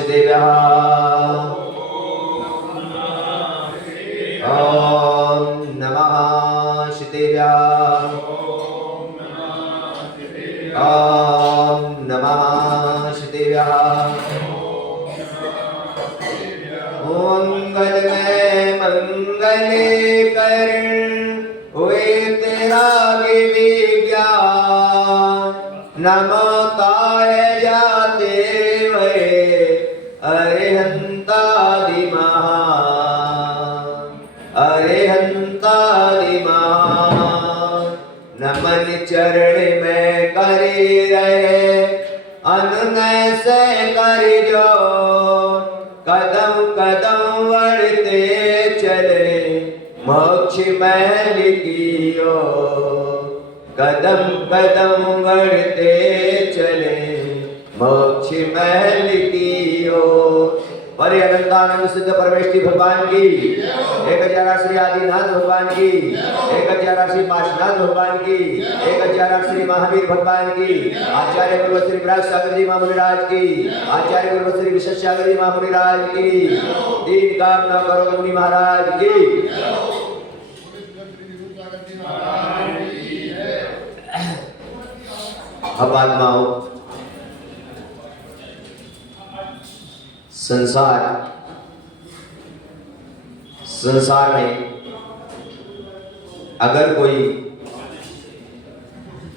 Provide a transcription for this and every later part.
श्रीदेव्यः ॐ नमः श्रीदेव्यः ॐ नमः श्रीदेव्यः मंगल में मंगले करण हुए तेरा विज्ञान नमताय जाते वे अरिहंतादि महान अरिहंतादि महान नमन चरण में करी रहे अनुनय से कर जो कदम कदम बढ़ते चले मोक्ष महल की ओर कदम कदम बढ़ते चले मोक्ष महल की ओर। पर अनंतानंद सिद्ध परमेश्वरी भगवान की, एक हजारा श्री आदिनाथ भगवान की, एक हजारा श्री पार्श्वनाथ भगवान की, एक हजारा श्री महावीर भगवान की, आचार्य गुरु श्री विराज सागर जी महामुनिराज की, आचार्य गुरु श्री विशेष सागर जी महामुनिराज की, तीन काम न करो मुनि महाराज की। अब आत्माओं, संसार में अगर कोई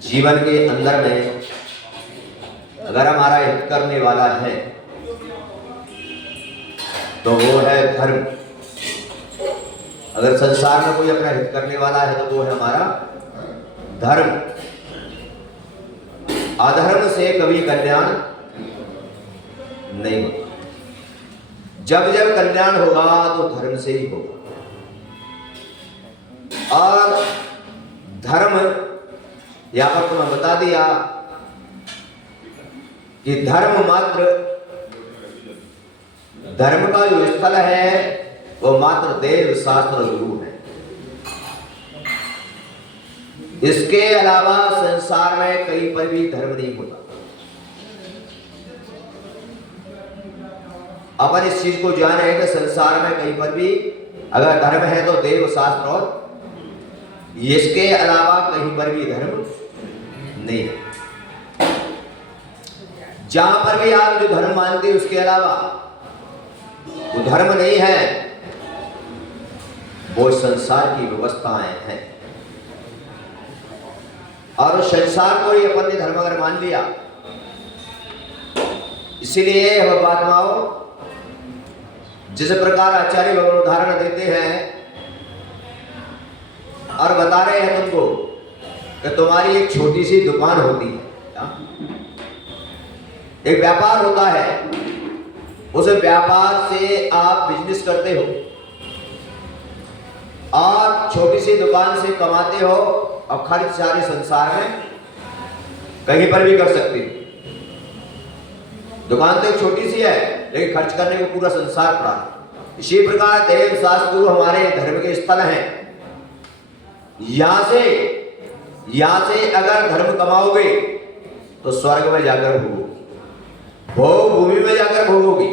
जीवन के अंदर में अगर हमारा हित करने वाला है तो वो है धर्म। अगर संसार में कोई अपना हित करने वाला है तो वो है हमारा धर्म। अधर्म से कभी कल्याण नहीं होता। जब जब कल्याण होगा तो धर्म से ही होगा। और धर्म यहां पर तुम्हें बता दिया कि धर्म मात्र, धर्म का जो स्थल है वो मात्र देव शास्त्र गुरु है। इसके अलावा संसार में कहीं पर भी धर्म नहीं होता। अपन इस चीज को जान रहे हैं कि संसार में कहीं पर भी अगर धर्म है तो देव शास्त्र और इसके अलावा कहीं पर भी धर्म नहीं है। जहां पर भी आप जो धर्म मानते हैं उसके अलावा वो धर्म नहीं है, वो संसार की व्यवस्थाएं हैं। और संसार को ही अपन ने धर्म अगर मान लिया, इसीलिए हम आत्माओं जिस प्रकार आचार्य भगवान उदाहरण देते हैं और बता रहे हैं तुमको कि तुम्हारी एक छोटी सी दुकान होती है, एक व्यापार होता है, उस व्यापार से आप बिजनेस करते हो और छोटी सी दुकान से कमाते हो और खर्च सारे संसार में कहीं पर भी कर सकते हो। दुकान तो एक छोटी सी है लेकिन खर्च करने को पूरा संसार पड़ा है। इसी प्रकार देव शास्त्र गुरु हमारे धर्म के स्थल हैं। यहां से अगर धर्म कमाओगे तो स्वर्ग में जाकर भोगोगे, भोग भूमि में जाकर भोगोगे।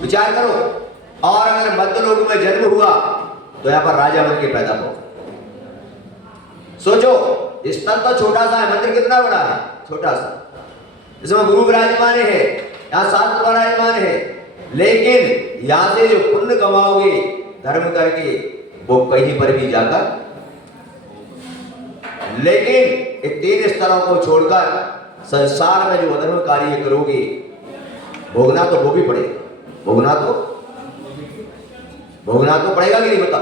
विचार करो। और अगर मध्य लोक में जन्म हुआ तो यहां पर राजा बन के पैदा हो। सोचो, स्थल तो छोटा सा है, मंदिर कितना बड़ा है, छोटा सा, इसमें गुरु विराजमान है, यहाँ शास्त्र विराजमान है, लेकिन यहां से जो पुण्य कमाओगे धर्म करके वो कहीं पर भी जाकर, लेकिन इन तीन स्थलों को छोड़कर संसार में जो अधर्म कार्य करोगे भोगना तो वो भी पड़ेगा, भोगना तो पड़ेगा कि नहीं बता।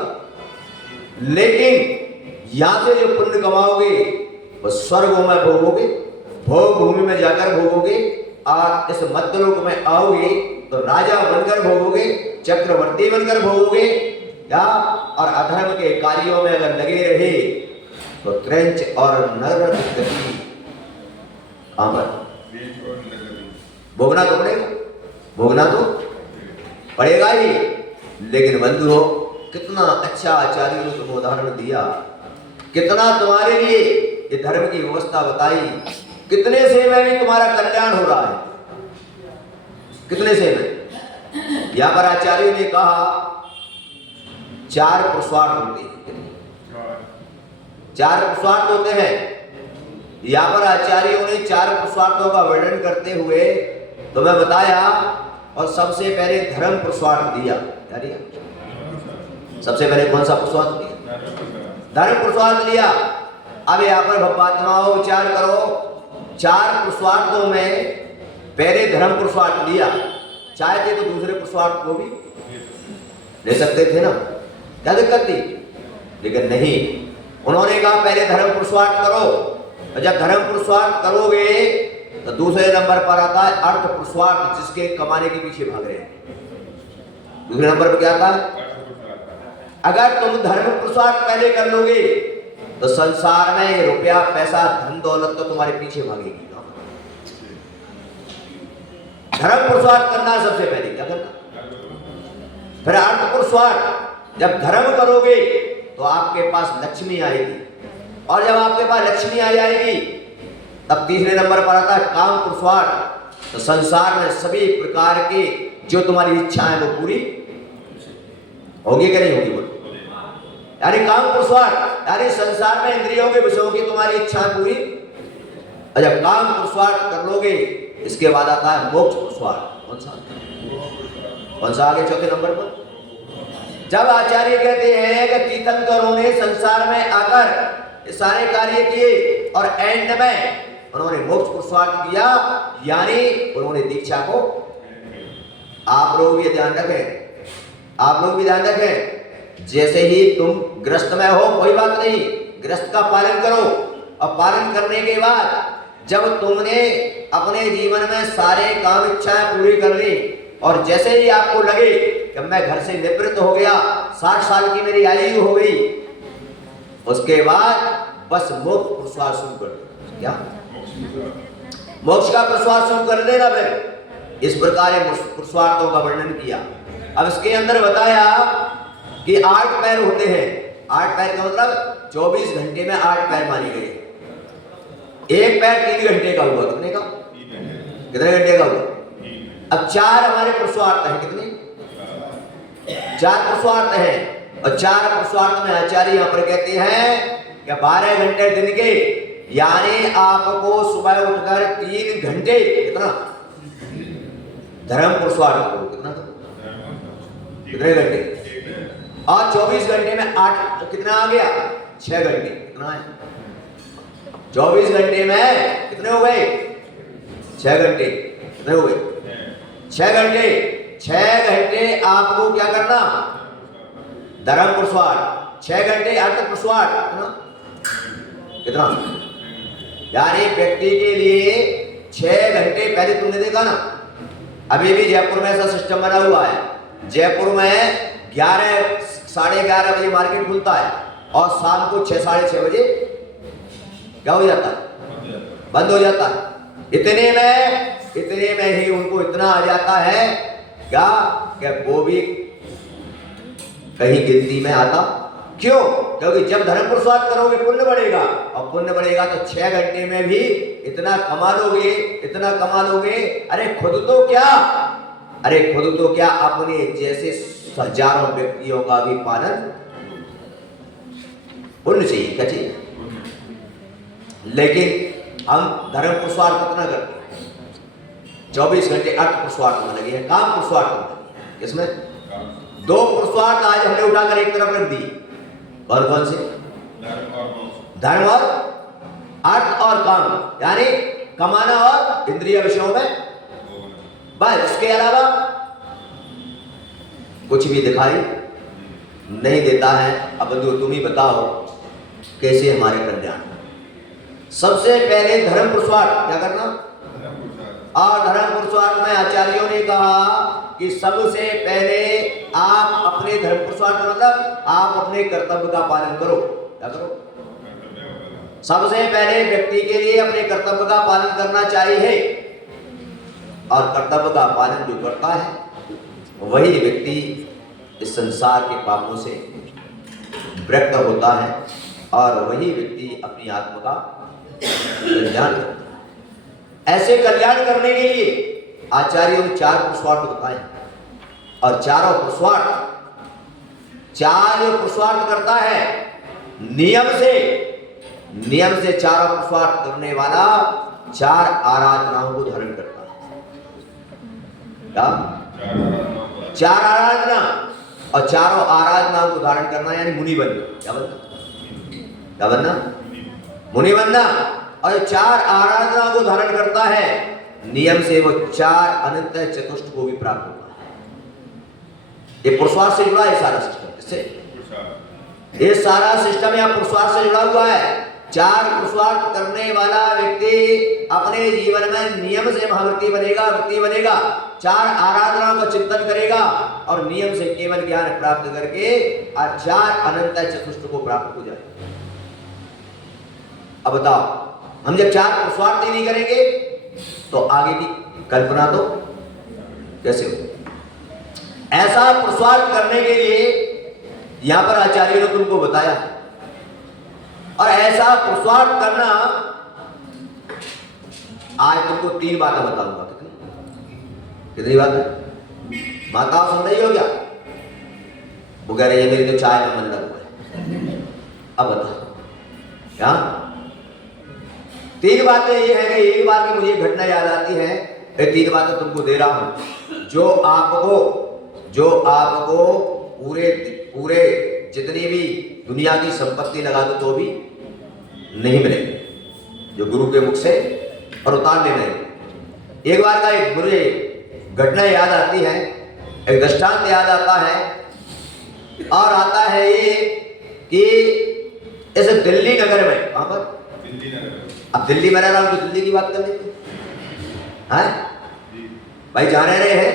लेकिन यहां से जो पुण्य कमाओगे वो स्वर्गों में भोगोगे, भोग भूमि में जाकर भोगोगे और इस मध्यलोक में आओगे तो राजा बनकर भोगोगे, चक्रवर्ती बनकर भोगोगे। या और अधर्म के कार्यों में अगर लगे रहे तो त्रंच और नरक गति भोगना तो पड़ेगा, भोगना तो पड़ेगा ही। लेकिन बंधुओं, कितना अच्छा आचार्य ने तुम्हें उदाहरण दिया, कितना तुम्हारे लिए ये धर्म की व्यवस्था बताई, कितने से में भी तुम्हारा कल्याण हो रहा है। कितने सेम है? यहाँ पर आचार्यों ने कहा 4 पुरुषार्थ होते हैं। 4 पुरुषार्थ होते हैं। यहाँ पर आचार्यों ने 4 पुरुषार्थों का वर्णन करते हुए तुम्हें बताया, और सबसे पहले धर्म पुरुषार्थ दिया। क्या दिया? सबसे पहले कौन सा पुरुषार्थ दिया? धर्म पुरुषार्थ लिया। अब यहाँ पर भक्तात्माओं विचार करो, 4 पुरुषार्थों में पहले धर्म पुरुषार्थ लिया, चाहते तो दूसरे पुरुषार्थ को भी ले सकते थे ना, क्या दिक्कत थी? लेकिन नहीं, उन्होंने कहा पहले धर्म पुरुषार्थ करो, और जब धर्म पुरुषार्थ करोगे तो दूसरे नंबर पर आता है अर्थ पुरुषार्थ, जिसके कमाने के पीछे भाग रहे हैं। दूसरे नंबर पर क्या आता है? अगर तुम धर्म पुरुषार्थ पहले कर लोगे तो संसार में रुपया, पैसा, धन दौलत तो तुम्हारे पीछे भागेगी। धर्म पुरुषार्थ करना है सबसे पहले। क्या करना? फिर अर्थ पुरुषार्थ। जब धर्म करोगे तो आपके पास लक्ष्मी आएगी, और जब आपके पास लक्ष्मी आ जाएगी तब तीसरे नंबर पर आता है काम पुरुषार्थ। तो संसार में सभी प्रकार की जो तुम्हारी इच्छा है वो पूरी होगी कि नहीं होगी? बोलो। यानी काम पुरुषार्थ, यानी संसार में इंद्रियों के विषयों की तुम्हारी इच्छा पूरी। और जब काम पुरुषार्थ कर लोगे, इसके बाद आता है मोक्ष पुरुषार्थ। कौन सा? कौन सा आगे चौथे नंबर पर? जब आचार्य कहते हैं कि तीर्थंकरों ने संसार में आकर सारे कार्य किए और एंड में उन्होंने मोक्ष पुरुषार्थ किया, यानी उन्होंने दीक्षा को, आप लोग भी ध्यान रखें, आप लोग भी ध्यान रखें, जैसे ही तुम ग्रस्त में हो कोई बात नहीं, ग्रस्त का पालन करो, और पालन करने के बाद जब तुमने अपने जीवन में सारे काम इच्छाएं पूरी कर ली, और जैसे ही आपको लगे कि मैं घर से निवृत्त हो गया, 60 साल की मेरी आयु हो गई, उसके बाद बस मोक्ष पुरुषार्थ शुरू कर दो। क्या? मोक्ष का पुरुषार्थ शुरू कर देना। फिर इस प्रकार पुरुषार्थों का वर्णन किया। अब इसके अंदर बताया कि 8 पैर होते हैं। 8 पैर का मतलब 24 घंटे में 8 पैर माने गए। एक पैर 3 घंटे का हुआ। कितने का? कितने घंटे का हुआ? अब 4 हमारे पुरुषार्थ हैं। कितने? 4 पुरुषार्थ हैं, और 4 पुरुषार्थ में आचार्य यहाँ पर कहते हैं कि 12 घंटे दिन के, यानी आपको सुबह उठकर 3 घंटे कितना धर्म पुरुषार्थ करो। कितना? कितने घंटे? और 24 घंटे में 8 कितना आ गया? 6 घंटे। कितना है? 24 घंटे में कितने हो गए? 6 घंटे। कितने हो गए? 6 घंटे। 6 घंटे आपको क्या करना? धर्म पुरुषार्थ। 6 घंटे अर्थ पुरुषार्थ। कितना? यानी व्यक्ति के लिए 6 घंटे, पहले तुमने देखा ना, अभी भी जयपुर में ऐसा सिस्टम बना हुआ है। जयपुर में 11 साढ़े 11 बजे मार्केट खुलता है, और शाम को 6 साढ़े 6 बजे क्या हो जाता है? बंद हो जाता है। इतने में ही उनको इतना आ जाता है क्या कि वो भी कहीं गिनती में आता। क्यों? क्योंकि जब धर्म पुरुषार्थ करोगे पुण्य बढ़ेगा, और पुण्य बढ़ेगा तो 6 घंटे में भी इतना कमा लोगे, इतना कमा लोगे। अरे खुद तो क्या अपने जैसे हजारों व्यक्तियों का भी पालन पुण्य चाहिए। क्या चाहिए? लेकिन हम धर्म पुरुषार्थ कितना करते हैं? 24 घंटे अर्थ पुरुषार्थ में लगे हैं, काम पुरुषार्थ में लगे हैं। इसमें 2 पुरुषार्थ आज हमने उठाकर एक तरफ रख दी। और कौन से? धर्म और अर्थ और काम, यानी कमाना और इंद्रिय विषयों में, बस। इसके अलावा कुछ भी दिखाई नहीं देता है। अब तुम ही बताओ कैसे हमारे कल्याण। सबसे पहले धर्म पुरुषार्थ क्या करना? और धर्म पुरुषार्थ में आचार्यों ने कहा कि सबसे पहले आप अपने धर्म पुरुषार्थ मतलब आप अपने कर्तव्य का पालन करो। क्या करो? सबसे पहले व्यक्ति के लिए अपने कर्तव्य का पालन करना चाहिए, और कर्तव्य का पालन जो करता है वही व्यक्ति इस संसार के पापों से विरक्त होता है, और वही व्यक्ति अपनी आत्मा का कल्याण करता है। ऐसे कल्याण करने के लिए आचार्यों ने 4 पुरुषार्थ बताए और चारों पुरुषार्थ करता है नियम से 4 पुरुषार्थ करने वाला 4 आराधनाओं को धारण करता है। क्या? 4 आराधना, और चारों आराधनाओं को धारण करना यानी मुनि बनना। क्या बनना? मुनि बनना। और 4 आराधना को धारण करता है नियम से, वो 4 अनंत चतुष्ट को भी प्राप्त होता है। ये पुरुषार्थ से जुड़ा है सारा सिस्टम। इससे ये सारा सिस्टम यहाँ पुरुषार्थ से जुड़ा हुआ है। 4 पुरुषार्थ करने वाला व्यक्ति अपने जीवन में नियम से महावृत्ति बनेगा, 4 आराधनाओं का चिंतन करेगा और नियम से केवल ज्ञान प्राप्त करके 4 अनंत चतुष्ट को प्राप्त हो जाएगा। अब बताओ, हम जब 4 पुरुषार्थ ही नहीं करेंगे तो आगे की कल्पना तो कैसे हो? ऐसा पुरुषार्थ करने के लिए यहां पर आचार्य ने तुमको बताया है। और ऐसा पुरुषार्थ करना, आज तुमको 3 बातें बताऊंगा। कितनी बातें? माताओं सुन रही हो क्या? वो कह रही है मेरी तो चाय में मन लगा हुआ है। अब बताओ क्या? 3 बातें ये है कि एक बार की मुझे घटना याद आती है। ये 3 बातें तुमको दे रहा हूं जो आपको पूरे जितनी भी दुनिया की संपत्ति लगा दो तो भी नहीं मिलेगी, जो गुरु के मुख से और उतार लेना है। एक बार का एक मुझे घटना याद आती है, एक दृष्टांत याद आता है, और आता है ये कि इस दिल्ली नगर में, वहां पर अब दिल्ली में रह रहा हूं तो दिल्ली की बात कर लेते हैं भाई। जहां रह रहे हैं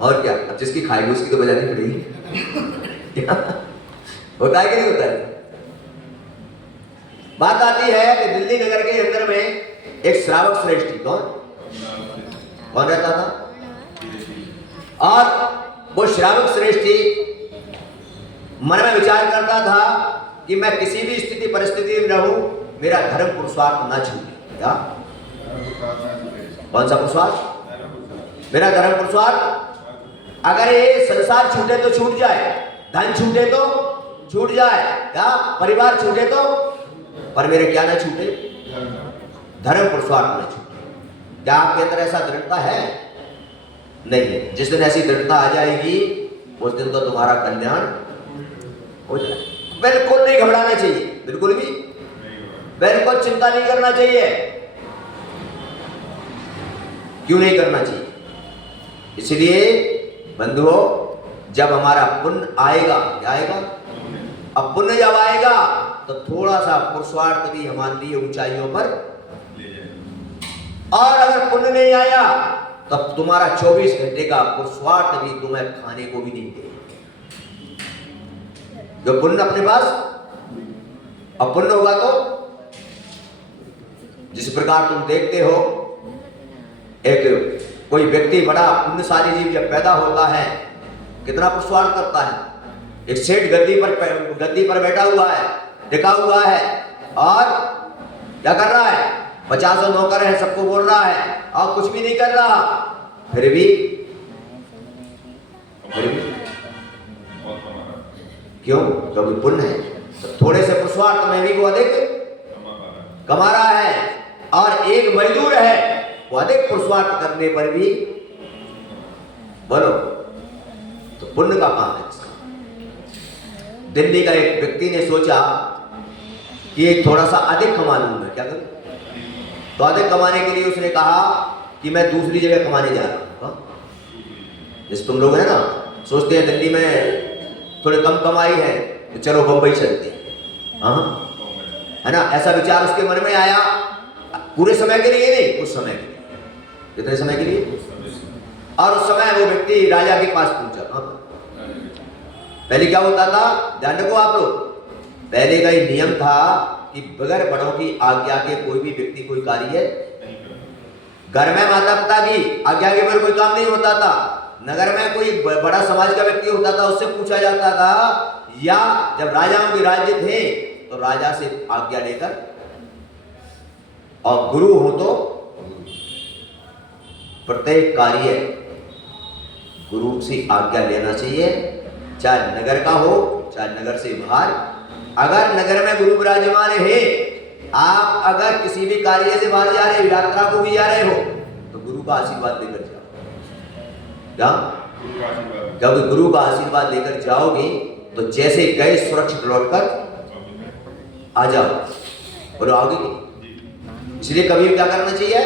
और क्या, अब जिसकी खाएगी उसकी तो बजानी पड़ेगी। होता है कि नहीं होता है? बात आती है कि दिल्ली नगर के अंदर में एक श्रावक श्रेष्ठी, कौन रहता था? और वो श्रावक श्रेष्ठी मन में विचार करता था कि मैं किसी भी स्थिति परिस्थिति में रहूं, मेरा धर्म पुरुषार्थ ना छूटे। क्या? कौन सा पुरुषार्थ? मेरा धर्म पुरुषार्थ। अगर ये संसार छूटे तो छूट जाए, धन छूटे तो छूट जाए, क्या परिवार छूटे तो, पर मेरे क्या ना छूटे? धर्म पुरुषार्थ ना छूटे। क्या आपके अंदर ऐसा दृढ़ता है? नहीं है। जिस दिन ऐसी दृढ़ता आ जाएगी उस दिन तो तुम्हारा कल्याण हो जाए। बिल्कुल नहीं घबराना चाहिए, बिल्कुल भी बिल्कुल चिंता नहीं करना चाहिए। क्यों नहीं करना चाहिए? इसलिए बंधुओं, जब हमारा पुण्य आएगा, क्या आएगा? अब पुण्य जब आएगा तो थोड़ा सा पुरुषार्थ भी हमारे लिए ऊंचाइयों पर ले जाएगा। और अगर पुण्य नहीं आया तब तुम्हारा 24 घंटे का पुरुषार्थ भी तुम्हें खाने को भी नहीं देगा। जो पुण्य अपने पास अपुण्य होगा तो, जिस प्रकार तुम देखते हो एक कोई व्यक्ति बड़ा पुण्यशाली जीव जब पैदा होता है कितना पुरुषार्थ करता है। एक सेठ गद्दी पर बैठा हुआ है, टिका हुआ है, और क्या कर रहा है? 50 नौकर है, सबको बोल रहा है और कुछ भी नहीं कर रहा। फिर भी क्यों? क्योंकि पुण्य है। तो थोड़े से पुरुषार्थ में भी वो अधिक कमा रहा है, और एक मजदूर है वो अधिक पुरुषार्थ करने पर भी, बोलो, तो पुण्य का काम है इसका। दिल्ली का एक व्यक्ति ने सोचा कि थोड़ा सा अधिक कमा लूंगा, क्या करूं? तो अधिक कमाने के लिए उसने कहा कि मैं दूसरी जगह कमाने जा रहा हूं। जैसे तुम लोग हैं ना, सोचते हैं दिल्ली में थोड़ी कम कमाई है तो चलो बंबई चलते हैं, हाँ है ना। ऐसा विचार उसके मन में आया। पूरे समय के लिए नहीं, कुछ समय के लिए। कितने समय के लिए? और उस समय वो व्यक्ति राजा के पास पहुंचा। पहले क्या होता था, ध्यान रखो आप लोग, पहले का ही नियम था कि बगैर बड़ों की आज्ञा के कोई भी व्यक्ति कोई कार्य, घर में माता पिता की आज्ञा के बगैर कोई काम नहीं होता था। नगर में कोई बड़ा समाज का व्यक्ति होता था, उससे पूछा जाता था, या जब राजाओं के राज्य थे तो राजा से आज्ञा लेकर, और गुरु हो तो प्रत्येक कार्य गुरु से आज्ञा लेना चाहिए, चाहे नगर का हो चाहे नगर से बाहर। अगर नगर में गुरु विराजमान है, आप अगर किसी भी कार्य से बाहर जा रहे हो, यात्रा को भी जा रहे हो, तो गुरु का आशीर्वाद लेकर जाओ। क्या? जब गुरु का आशीर्वाद लेकर जाओगे तो जैसे गए सुरक्षित लौटकर आ जाओ। बोलो आओगे कि? इसलिए कभी क्या करना चाहिए?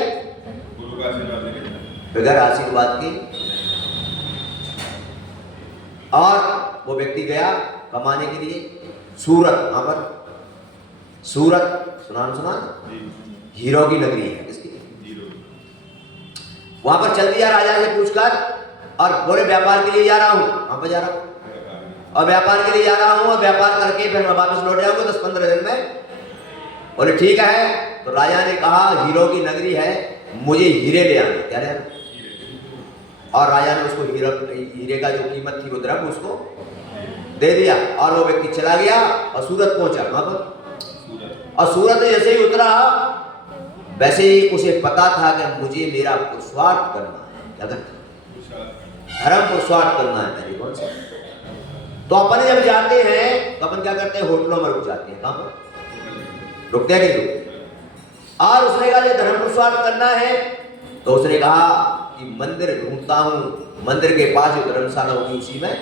गुरु का आशीर्वाद लेकर बगैर आशीर्वाद के। और वो व्यक्ति गया कमाने के लिए सूरत, वहां पर सूरत सुना हीरो की नगरी है। किसकी? वहां पर चल दिया राजा से पूछकर, और बोले व्यापार के लिए जा रहा हूं, वहां पर जा रहा हूं और व्यापार के लिए जा रहा हूं, और व्यापार करके फिर मैं वापस लौट जाऊंगा 10-15 दिन में। बोले ठीक है। तो राजा ने कहा हीरो की नगरी है, मुझे हीरे ले आना। क्या ले आना? और राजा ने उसको हीरे का जो कीमत थी वो द्रव्य उसको दे दिया, और वो व्यक्ति चला गया और सूरत पहुंचा। वहां पर और सूरत में जैसे ही उतरा, वैसे ही उसे पता था कि मुझे मेरा पुरुषार्थ करना है। क्या करना? धर्म पुरुषार्थ करना है मेरी। कौन सा? तो अपन जब जाते हैं तो अपन क्या करते हैं? होटलों में रुक जाते हैं। कहां पर रुकते हैं? नहीं रुकते। और उसने कहा धर्म पुरुषार्थ करना है, तो उसने कहा कि मंदिर ढूंढता हूं, मंदिर के पास जो धर्मशाला होगी उसी में,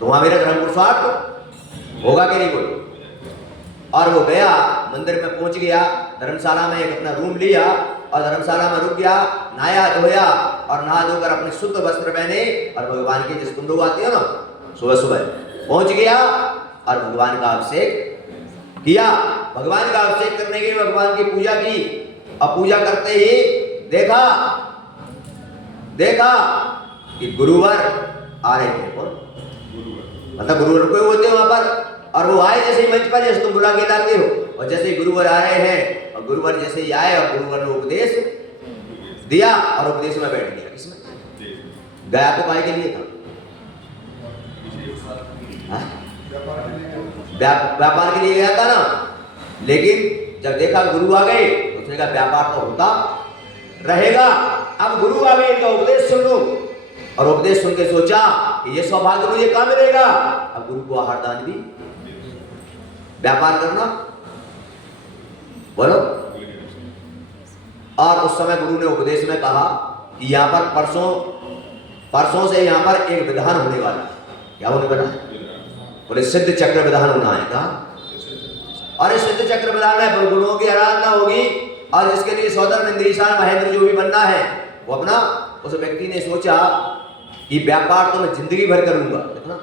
तो वहां मेरा धर्म पुरुषार्थ होगा कि नहीं? बोलो। और वो गया, मंदिर में पहुंच गया, धर्मशाला में एक अपना रूम लिया और धर्मशाला में रुक गया, नहाया धोया और नहा धोकर अपने शुद्ध वस्त्र पहने और भगवान की जिस कुंड आती है ना, सुबह सुबह पहुंच गया और भगवान का अभिषेक किया। भगवान का अभिषेक करने के लिए भगवान की पूजा की, और पूजा करते ही देखा कि गुरुवर आ रहे थे। कौन? मतलब गुरुवर कोई होते हैं वहां पर, और वो आए जैसे ही मंच पर, जैसे तुम बुला के लाते हो, और जैसे ही गुरुवर आ रहे हैं, और गुरुवर जैसे ही आए और गुरुवर ने उपदेश दिया और उपदेश में बैठ गया। किसमें गया? तो काय के लिए था? व्यापार के लिए गया था ना। लेकिन जब देखा गुरु आ गए, उसने कहा व्यापार तो होता रहेगा, अब गुरु आ गए, इनका उपदेश सुन लो। और उपदेश सुन के सोचा कि ये सौभाग्य मुझे कहां मिलेगा? अब गुरु को आहार दान भी, व्यापार करना। बोलो। और उस समय गुरु ने उपदेश में कहा कि यहाँ पर परसों से यहाँ पर एक विधान होने वाला है। क्या होने वाला है? बोले सिद्ध चक्र विधान होना है। कहा? और इस सिद्ध चक्र विधान में गुरुओं की आराधना होगी, और इसके लिए सौधर्म इंद्रिशान महेंद्र जो भी बनना है वो अपना। उस व्यक्ति ने सोचा कि व्यापार तो मैं जिंदगी भर करूंगा, देखना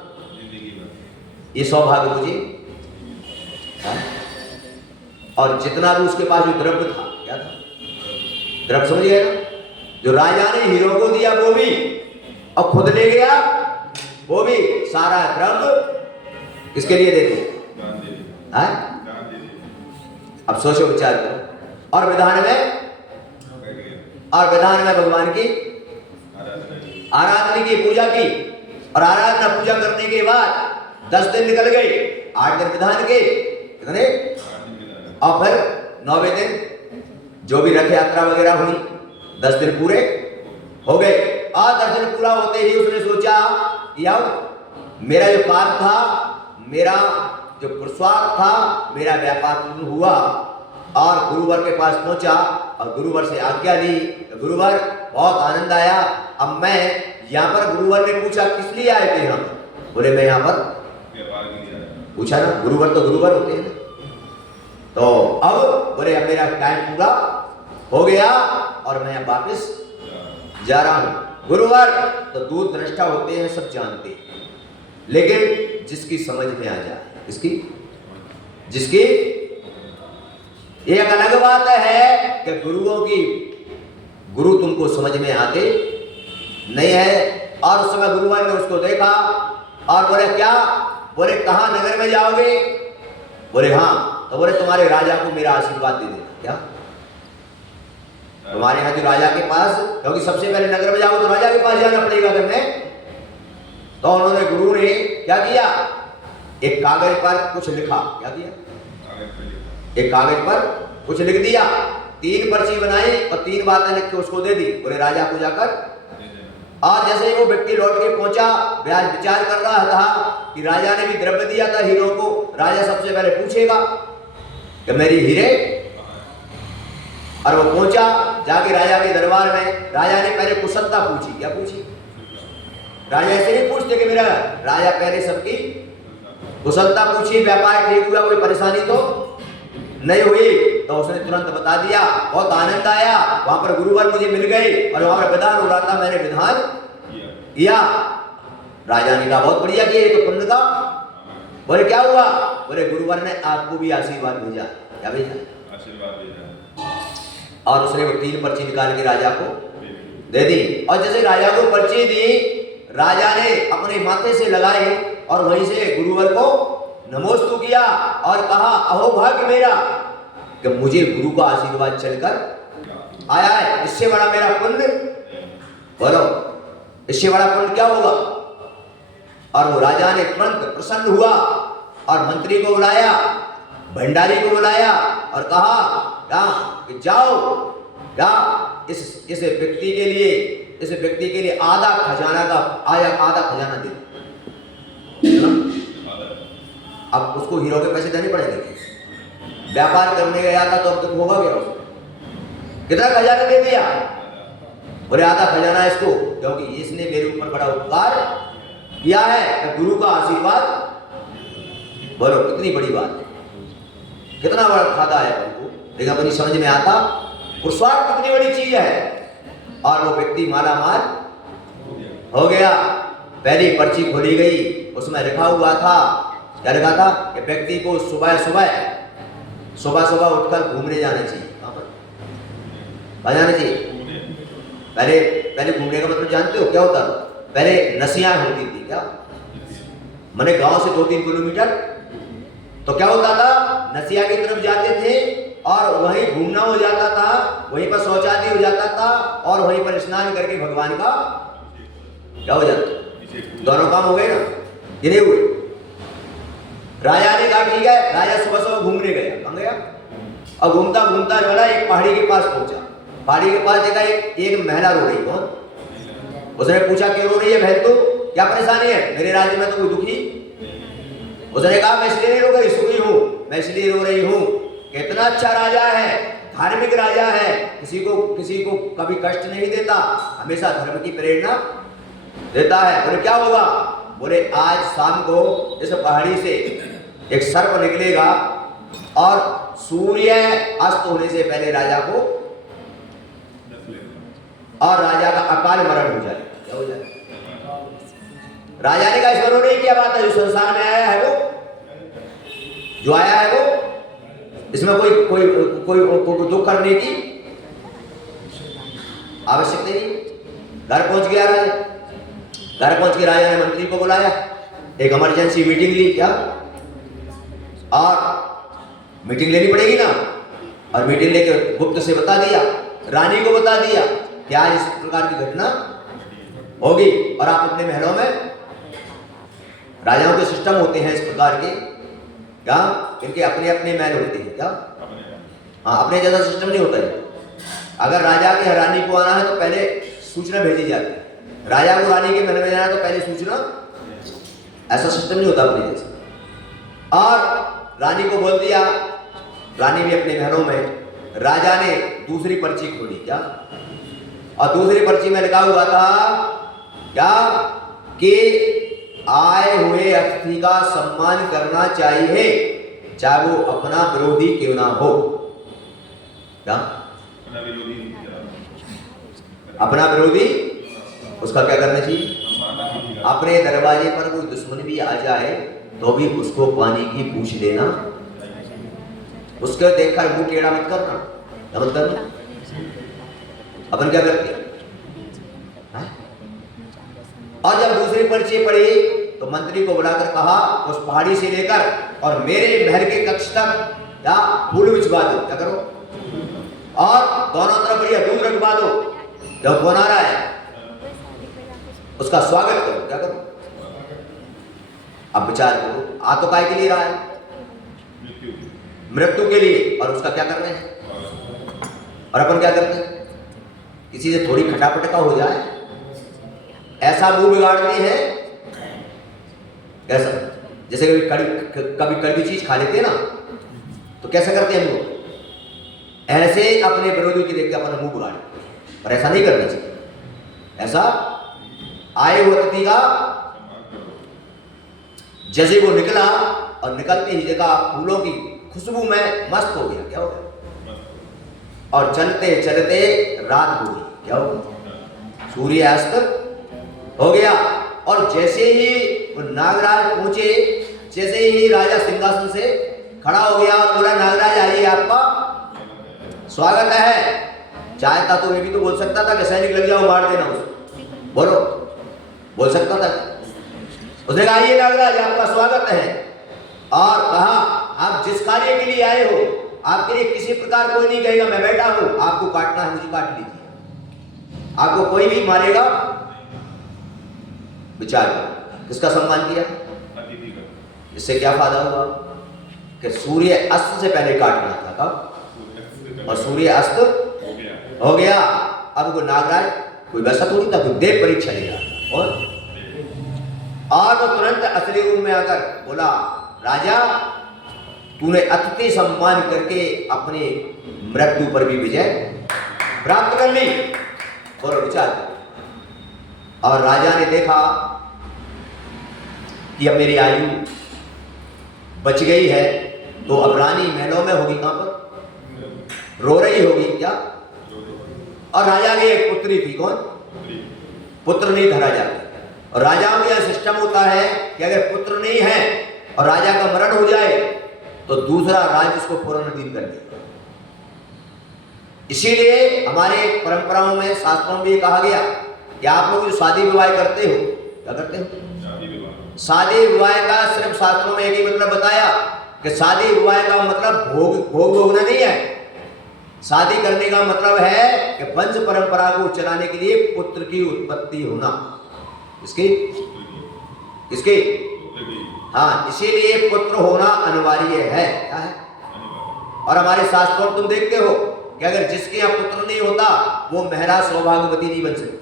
ये सौभाग्य मुझे है। और जितना भी उसके पास जो द्रव्य था, क्या था? द्रव्य समझ गया ना? जो राजा ने हीरो को दिया वो भी, और खुद ले गया वो भी, सारा द्रव्य किसके लिए दे दिया? अब सोचो, विचार करो। और विधान में भगवान की आराधना की, पूजा की, और आराधना पूजा करने के बाद 10 दिन निकल गए, 8 दिन विधान के, कितने? और फिर 9वें दिन जो भी रथ यात्रा वगैरह हुई, 10 दिन पूरे हो गए। और 10 दिन पूरा होते ही उसने सोचा कि अब मेरा जो कार्य था, मेरा जो पुरुषार्थ था, मेरा व्यापार पूर्ण हुआ। और गुरुवर के पास पहुंचा और गुरुवर से आज्ञा ली। तो गुरुवर बहुत आनंद आया। अब मैं यहाँ पर, गुरुवर ने पूछा किस लिए आए थे हम? बोले मैं यहाँ पर पूछा ना, गुरुवर तो गुरुवर होते हैं। तो अब बोले अब मेरा टाइम पूरा हो गया और मैं वापस जा रहा हूं। गुरुवर तो दूर दृष्टा होते हैं, सब जानते हैं, लेकिन जिसकी समझ में आ जाए, जिसकी एक अलग बात है कि गुरु तुमको समझ में आते नहीं है। और उस समय गुरुवर ने उसको देखा और बोले क्या? बोले कहां नगर में जाओगे? बोले हाँ। तो बोले तुम्हारे राजा को मेरा आशीर्वाद दे देना। क्या? तुम्हारे यहाँ जो राजा के पास, क्योंकि सबसे पहले नगर में जाओ तो राजा के पास जाना पड़ेगा करने। तो उन्होंने, गुरु ने क्या किया? एक कागज पर कुछ लिखा। क्या किया? एक कागज पर कुछ लिख दिया 3 पर्ची बनाई और 3 बातें लिख के उसको दे दी, बोले राजा को जाकर। और जैसे ही वो व्यक्ति लौट के पहुंचा, ब्याज विचार कर रहा था कि राजा ने भी द्रव्य दिया था हीरो को, राजा सबसे पहले पूछेगा कि मेरी हीरे। और वो पहुंचा जाके राजा के दरबार में, राजा ने पहले कुशलता पूछी। क्या पूछी? राजा ऐसे नहीं पूछते कि मेरा, राजा पहले सबकी कुशलता पूछी, व्यापार ठीक हुआ, कोई परेशानी तो नहीं हुई। तो उसने तुरंत बता दिया, बहुत आनंद आया, वहां पर गुरुवर मुझे मिल गए और वहां पर विधान हो रहा था, मैंने विधान किया। राजा ने कहा बहुत बढ़िया किया, ये तो पुण्य का। बोले क्या हुआ? बोले गुरुवर ने आपको भी आशीर्वाद भेजा। क्या भेजा? आशीर्वाद भेजा। और और उसने वो 3 पर्ची निकाल के राजा को दे दी। और जैसे राजा को पर्ची दी, राजा ने अपने माथे से लगाए और वहीं से गुरुवर को नमोस्तु किया और कहा अहो भाग्य मेरा कि मुझे गुरु का आशीर्वाद चलकर आया है, इससे बड़ा मेरा पुण्य बोलो, इससे बड़ा पुण्य क्या होगा। और वो राजा ने तुरंत प्रसन्न हुआ और मंत्री को बुलाया, भंडारी को बुलाया और कहा कि जाओ क्या इस व्यक्ति के लिए आधा खजाना दे। अब उसको हीरो के पैसे देने पड़ेंगे। व्यापार करने गया था तो अब तक होगा क्या उसको? कितना खजाना दे दिया? बोले आधा खजाना इसको, क्योंकि इसने मेरे ऊपर बड़ा उपकार किया है, तो गुरु का आशीर्वाद। बोलो कितनी बड़ी बात है, कितना बड़ा फायदा है हमको, लेकिन अपनी समझ में आता पुरुषार्थ कितनी बड़ी चीज है। और वो व्यक्ति माला माल हो गया। पहली पर्ची खोली गई, उसमें लिखा हुआ था, क्या लिखा था कि व्यक्ति को सुबह सुबह उठकर घूमने जाना चाहिए। कहाँ जाना चाहिए? पहले घूमने का मतलब जानते हो क्या होता था? पहले नसियां होती थी। क्या मैंने गांव से 2-3 किलोमीटर, तो क्या होता था, नसिया की तरफ जाते थे और वहीं घूमना हो जाता था, वहीं पर शौचालय हो जाता था और वहीं पर स्नान करके भगवान का क्या हो जाता, दोनों काम हो गए ना, ये नहीं हुए। राजा ने कहा ठीक है, राजा सुबह घूमने गया। कहाँ गया? और घूमता घूमता जो है एक पहाड़ी के पास पहुंचा। पहाड़ी के पास देखा एक महिला रो रही। कौन? उसने पूछा क्यों रो रही है बहन, तो क्या परेशानी है? मेरे राज्य में तो कोई दुखी। उसने कहा मैं इसलिए नहीं रो रही, सुखी हूँ, मैं इसलिए रो रही हूँ, कितना अच्छा राजा है, धार्मिक राजा है, किसी को कभी कष्ट नहीं देता, हमेशा धर्म की प्रेरणा देता है। बोले क्या होगा? बोले आज शाम को इस पहाड़ी से एक सर्प निकलेगा और सूर्य अस्त होने से पहले राजा को और राजा का अकाल मरण हो जाए। क्या हो जाए? राजा ने कहा इस पर नहीं, क्या बात है, जो संसार में आया है जो आया है वो, इसमें कोई दुख करने की आवश्यकता नहीं। घर पहुंच गया राजा। घर पहुंच के राजा ने मंत्री को बुलाया, एक इमरजेंसी मीटिंग ली। क्या? और मीटिंग लेनी पड़ेगी ना, और मीटिंग लेके गुप्त से बता दिया, रानी को बता दिया कि आज इस प्रकार की घटना होगी और आप अपने महलों में, राजाओं के सिस्टम होते हैं इस प्रकार के, क्या इनके अपने अपने महल होते हैं। क्या? हाँ, अपने जैसा सिस्टम नहीं होता है। अगर राजा के रानी को आना है तो पहले सूचना भेजी जाती है, राजा को रानी के महल में जाना है तो पहले सूचना, ऐसा सिस्टम नहीं होता अपने जैसा। और रानी को बोल दिया, रानी भी अपने घरों में। राजा ने दूसरी पर्ची खोली। क्या? और दूसरी पर्ची में लिखा हुआ था क्या कि आए हुए अतिथि का सम्मान करना चाहिए, चाहे वो अपना विरोधी क्यों ना हो। क्या? अपना विरोधी, उसका क्या करना चाहिए? अपने दरवाजे पर कोई दुश्मन भी आ जाए तो भी उसको पानी की पूछ लेना, उसको देखकर मुंह टेढ़ा मत करना। क्या मत करना? अपन क्या करते हैं? और जब दूसरी पर्ची पड़ी तो मंत्री को बुलाकर कहा उस पहाड़ी से लेकर और मेरे महल के कक्ष तक या फूल बिछवा दो। क्या करो? और दोनों तरफ बढ़िया दूध रखवा दो, जब कौन आ रहा है उसका स्वागत करो। क्या करो? अब विचार करो, आ तो काय के लिए रहा है? मृत्यु के लिए। और उसका क्या कर रहे हैं? और अपन क्या करते हैं, किसी से थोड़ी खटापटका हो जाए ऐसा मुंह बिगाड़ते हैं कैसा, जैसे कभी कड़वी चीज खा लेते हैं ना तो कैसा करते हैं हम लोग, ऐसे अपने विरोधी की देख के अपना मुंह बिगाड़ते हैं। पर ऐसा नहीं करना चाहिए, ऐसा आए हुए अतिथि का जैसे वो निकला और निकलते ही देखा फूलों की खुशबू में मस्त हो गया, क्या हो गया, और चलते चलते रात हो गई, क्या हो गया, सूर्य अस्त हो गया। और जैसे ही वो नागराज पहुंचे, जैसे ही राजा सिंहासन से खड़ा हो गया और बोला नागराज आइए आपका स्वागत है। चाहता तो ये भी तो बोल सकता था कि सैनिक लग जाओ मार देना उसको, बोलो बोल सकता था। उसने कहा आइए नागराज आपका स्वागत है, और कहा आप जिस कार्य के लिए आए हो आपके लिए किसी प्रकार कोई नहीं कहेगा मैं बैठा हूं, आपको काटना है मुझे काट लीजिए, आपको कोई भी मारेगा विचार करो। किसका सम्मान किया, अतिथि का। इससे क्या फायदा हुआ कि सूर्य अस्त से पहले काटना था कब, और सूर्य अस्त हो गया। अब को नागराज कोई वैसा थोड़ी था, कोई देव परीक्षा ले रहा था, और वो तुरंत असली रूप में आकर बोला राजा तूने अतिथि सम्मान करके अपने मृत्यु पर भी विजय प्राप्त कर ली, बोलो विचार करो। और राजा ने देखा कि अब मेरी आयु बच गई है, तो अब रानी महलों में होगी, कहां पर रो रही होगी क्या। और राजा की एक पुत्री थी, कौन, पुत्र नहीं था राजा के। और राजाओं का सिस्टम होता है कि अगर पुत्र नहीं है और राजा का मरण हो जाए तो दूसरा राज उसको पूर्णाधीन कर देगा। इसीलिए हमारे परंपराओं में शास्त्रों में भी कहा गया कि आप लोग जो शादी विवाह करते हो, क्या करते हो, शादी विवाह का सिर्फ शास्त्रों में एक ही मतलब बताया कि शादी विवाह का मतलब भोग भोगना नहीं है। शादी करने का मतलब है कि वंश परंपरा को चलाने के लिए पुत्र की उत्पत्ति होना, इसकी हाँ, इसीलिए पुत्र होना अनिवार्य है, क्या है। और हमारे शास्त्रों में तुम देखते हो कि अगर जिसके यहाँ पुत्र नहीं होता वो महिला सौभाग्यवती नहीं बन सकती,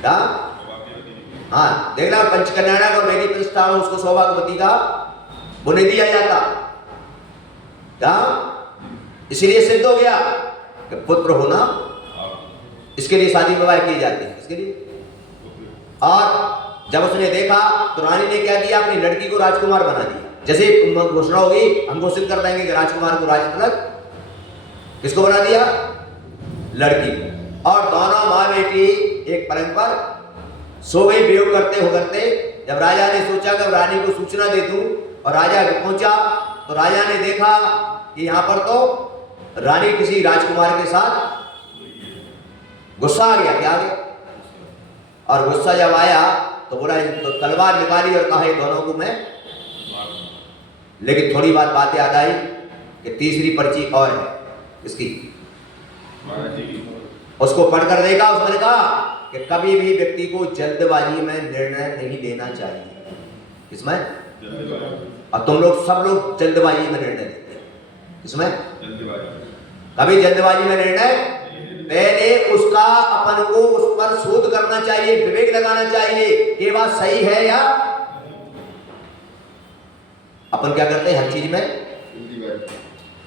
क्या, हाँ देखना पंचकल्याणक और वेदी प्रतिष्ठा में उसको सौभाग्यवती का वो नहीं दिया जाता, क्या। इसलिए सिद्ध हो गया कि पुत्र होना, इसके लिए शादी विवाह की जाती है, इसके लिए। और जब उसने देखा तो रानी ने क्या किया, अपनी लड़की को राजकुमार बना दिया। जैसे घोषणा होगी हम घोषित कर देंगे कि राजकुमार को राज तिलक, किसको बना दिया, लड़की को। और दोनों माँ बेटी एक पलंग पर सो गई वियोग करते। जब राजा ने सोचा कि रानी को सूचना दे दूं, और राजा पहुंचा तो राजा ने देखा कि यहां पर तो रानी किसी राजकुमार के साथ, गुस्सा आ गया, क्या आ गया। और गुस्सा जब आया तो बोला तो तलवार निकाली और कहा ये दोनों को मैं, लेकिन थोड़ी बातें याद आई कि तीसरी पर्ची और है, इसकी उसको पढ़कर देखा। उसने कहा कि कभी भी व्यक्ति को जल्दबाजी में निर्णय नहीं लेना चाहिए, इसमें, और तुम लोग सब लोग जल्दबाजी में निर्णय लेते हैं, इसमें कभी जल्दबाजी में निर्णय, पहले उसका अपन को उस पर शोध करना चाहिए, विवेक लगाना चाहिए कि बात सही है या। अपन क्या करते हैं हर चीज में,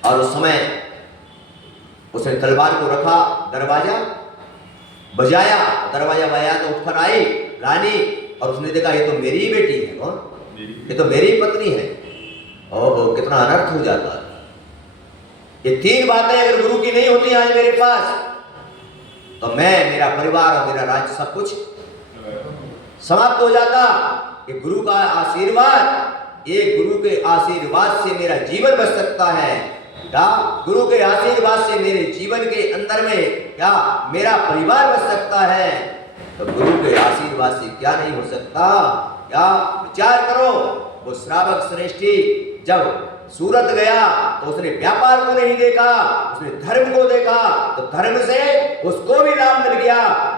और उस समय उसने तलवार को रखा, दरवाजा बजाया, दरवाजा बजाया तो उठकर आई रानी, और उसने देखा ये तो मेरी ही बेटी है, कौन, ये तो मेरी ही पत्नी है। ओहो कितना अनर्थ हो जाता है। ये तीन बातें अगर गुरु की नहीं होती आज मेरे पास तो मैं, मेरा परिवार और मेरा राज्य सब कुछ समाप्त हो जाता। ये गुरु का आशीर्वाद, एक गुरु के आशीर्वाद से मेरा जीवन बच सकता है, क्या, गुरु के आशीर्वाद से मेरे जीवन के अंदर में क्या मेरा परिवार बच सकता है, तो गुरु के आशीर्वाद से क्या नहीं हो सकता, क्या। विचार करो, वो श्रावक श्रेष्ठी जब सूरत गया तो उसने व्यापार को नहीं देखा, उसने धर्म को देखा, तो धर्म से उसको भी लाभ मिल गया,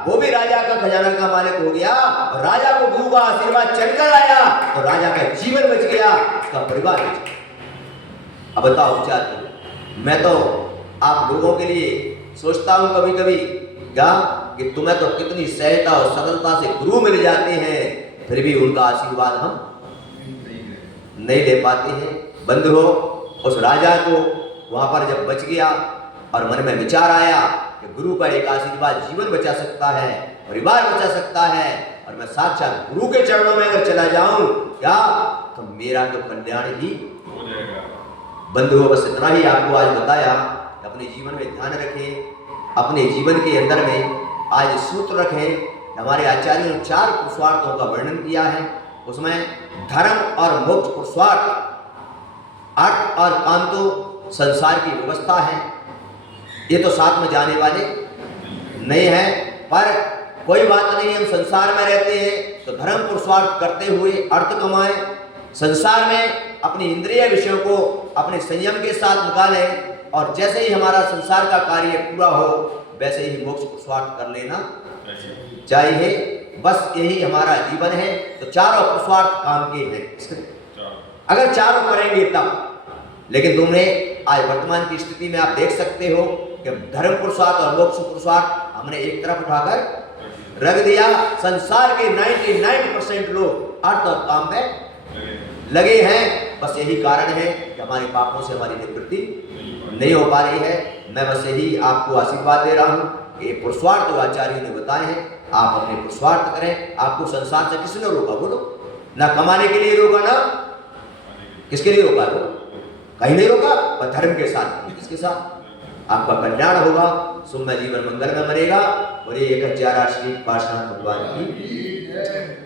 वो भी राजा का खजाना का मालिक हो गया, और राजा को गुरु का आशीर्वाद चलकर आया तो राजा का जीवन बच गया, उसका परिवार बच गया। अब बताओ विचार करो, मैं तो आप लोगों के लिए सोचता हूँ कभी कभी क्या कि तुम्हें तो कितनी सहजता और सरलता से गुरु मिल जाते हैं, फिर भी उनका आशीर्वाद हम नहीं ले पाते हैं। बंधुओं, उस राजा को वहां पर जब बच गया और मन में विचार आया कि गुरु का एक आशीर्वाद जीवन बचा सकता है, परिवार बचा सकता है, और मैं साक्षात गुरु के चरणों में अगर चला जाऊं क्या तो मेरा तो कल्याण ही हो जाएगा। बंधुओं, बस इतना ही आपको आज बताया। अपने जीवन में ध्यान रखें, अपने जीवन के अंदर में आज सूत्र रखें। हमारे आचार्य ने 4 पुरुषार्थों का वर्णन किया है, उसमें धर्म और मोक्ष पुरुषार्थ, अर्थ और काम तो संसार की व्यवस्था है, ये तो साथ में जाने वाले नहीं है। पर कोई बात नहीं, हम संसार में रहते हैं तो धर्म पुरुषार्थ करते हुए अर्थ कमाएं, संसार में अपनी इंद्रिय विषयों को अपने संयम के साथ निकालें, और जैसे ही हमारा संसार का कार्य पूरा हो वैसे ही मोक्ष पुरुषार्थ कर लेना चाहिए। बस यही हमारा जीवन है। तो चारों पुरुषार्थ काम के हैं, अगर चारों करेंगे तब। लेकिन तुमने आज वर्तमान की स्थिति में आप देख सकते हो कि धर्म पुरुषार्थ और मोक्ष पुरुषार्थ हमने एक तरफ उठाकर रख दिया। संसार के 99% लोग अर्थ और काम में लगे हैं। बस यही कारण है कि हमारे पापों से हमारी निवृत्ति नहीं हो पा रही है। मैं बस यही आपको आशीर्वाद दे रहा हूँ कि पुरुषार्थ जो आचार्यों ने बताए हैं आप अपने पुरुषार्थ करें। आपको संसार से किसने रोका? बोलो ना, कमाने के लिए रोका ना किसके लिए रोका? बोलो, कहीं नहीं रोका, पर धर्म के साथ, किसके साथ? आपका कल्याण होगा, सुम्य जीवन मंगल में मरेगा। और ये 1000 श्री पार्श्वनाथ भगवान की